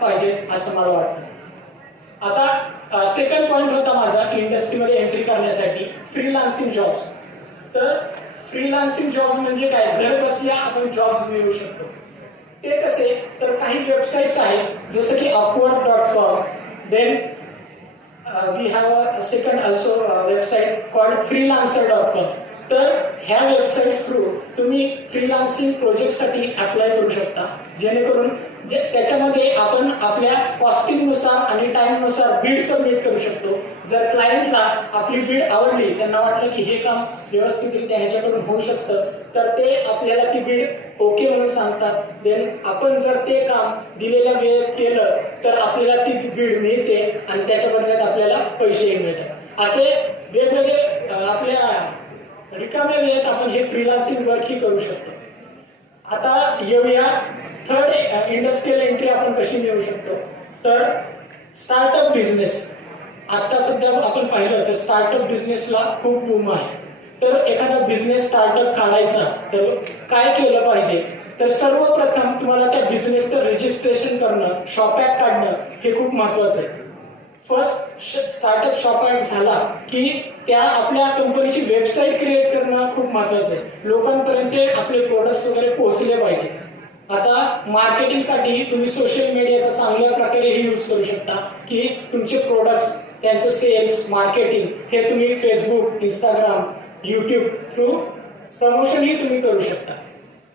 पाहिजे असं मला वाटतं. आता सेकंड पॉइंट होता माझा इंडस्ट्रीमध्ये एंट्री करण्यासाठी फ्रीलान्सिंग जॉब्स. तर फ्रीलान्सिंग जॉब म्हणजे काय, घर बसल्या आपण जॉब्स मिळवू शकतो. ते कसे, तर काही वेबसाईट्स आहेत जसं की upwork.com, then we have a second also website called freelancer.com. तर ह्या वेबसाईट्स थ्रू तुम्ही फ्रीलान्सिंग प्रोजेक्टसाठी अप्लाय करू शकता, जेणेकरून त्याच्यामध्ये आपण आपल्या कॉस्टिंगनुसार आणि टाइमनुसार बीड सबमिट करू शकतो. जर क्लायंटला आपली बीड आवडली, त्यांना वाटलं की हे काम व्यवस्थितरित्या ह्याच्याकडून होऊ शकतं, तर ते आपल्याला ती बीड ओके म्हणून सांगतात. देन आपण जर ते काम दिलेल्या वेळेत केलं तर आपल्याला ती बीड मिळते आणि त्याच्या बदल्यात आपल्याला पैसेही मिळतात. असे वेगवेगळे आपल्या रिकाम्या वेळेत आपण हे फ्रीलान्सिंग वर्क ही करू शकतो. आता येऊया थर्ड इंडस्ट्रियल एंट्री आपण कशी मिळवू शकतो. तर स्टार्टअप बिझनेस. आता सध्या आपण पाहिलं तर स्टार्टअप बिझनेसला खूप बूम आहे. तर एखादा बिझनेस स्टार्टअप काढायचा तर काय केलं पाहिजे, तर सर्वप्रथम तुम्हाला त्या बिझनेसचं रजिस्ट्रेशन करणं, शॉप ॲप काढणं हे खूप महत्वाचं आहे. फर्स्ट स्टार्टअप शॉप ॲप झाला की त्या आपल्या कंपनीची वेबसाईट क्रिएट करणं खूप महत्वाचं आहे. लोकांपर्यंत आपले प्रोडक्ट्स वगैरे पोहोचले पाहिजे. आता मार्केटिंगसाठी तुम्ही सोशल मीडियाचा चांगल्या प्रकारे यूज करू शकता की तुमचे प्रोडक्ट्स, त्यांचं सेल्स, मार्केटिंग हे तुम्ही फेसबुक, इंस्टाग्राम, युट्यूब थ्रू प्रमोशनही तुम्ही करू शकता.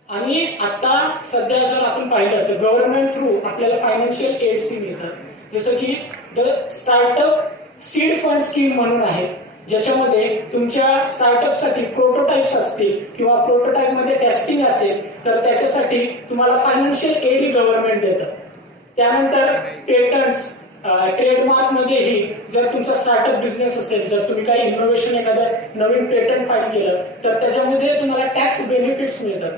आणि आता सध्या जर आपण पाहिलं तर गव्हर्नमेंट थ्रू आपल्याला फायनान्शियल एड्स मिळतात, जसं की the startup seed fund scheme म्हणून आहे, ज्याच्यामध्ये तुमच्या स्टार्टअपसाठी प्रोटोटाइप्स असतील किंवा प्रोटोटाइप मध्ये टेस्टिंग असेल तर त्याच्यासाठी तुम्हाला फायनान्शियल एड गव्हर्नमेंट देतं. त्यानंतर पेटंट्स, ट्रेडमार्क मध्येही जर तुमचा स्टार्टअप बिझनेस असेल, जर तुम्ही काही इनोव्हेशन, एखादं नवीन पेटंट फाईल केलं तर त्याच्यामध्ये तुम्हाला टॅक्स बेनिफिट्स मिळतात.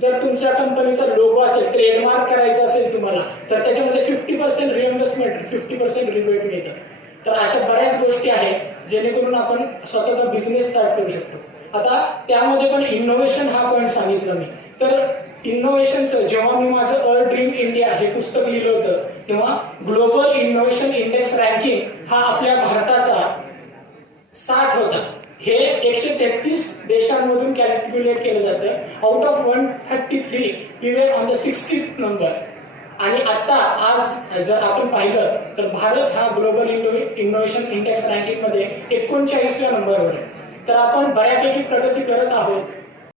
जर तुमच्या कंपनीचा लोगो असेल, ट्रेडमार्क करायचा असेल तुम्हाला, तर त्याच्यामध्ये 50% रिएम्बर्समेंट, 50% रिबेट मिळतं. तर अशा बऱ्याच गोष्टी आहेत जेणेकरून आपण स्वतःचा बिझनेस स्टार्ट करू शकतो. आता त्यामध्ये पण इनोव्हेशन हा पॉईंट सांगितलं मी. तर इनोव्हेशनचं जेव्हा मी माझं अ ड्रीम इंडिया हे पुस्तक लिहिलं होतं, तेव्हा ग्लोबल इनोव्हेशन इंडेक्स रँकिंग हा आपल्या भारताचा 60 होता. हे 133 देशांमधून कॅल्क्युलेट केलं जातं. Out of 133 we were on the 60th number. आणि आता आज जर आपण पाहिलं तर भारत हा ग्लोबल इनोव्हेशन इंडेक्स रँकिंग मध्ये 39व्या नंबरवर आहे. तर आपण बऱ्यापैकी प्रगती करत आहोत.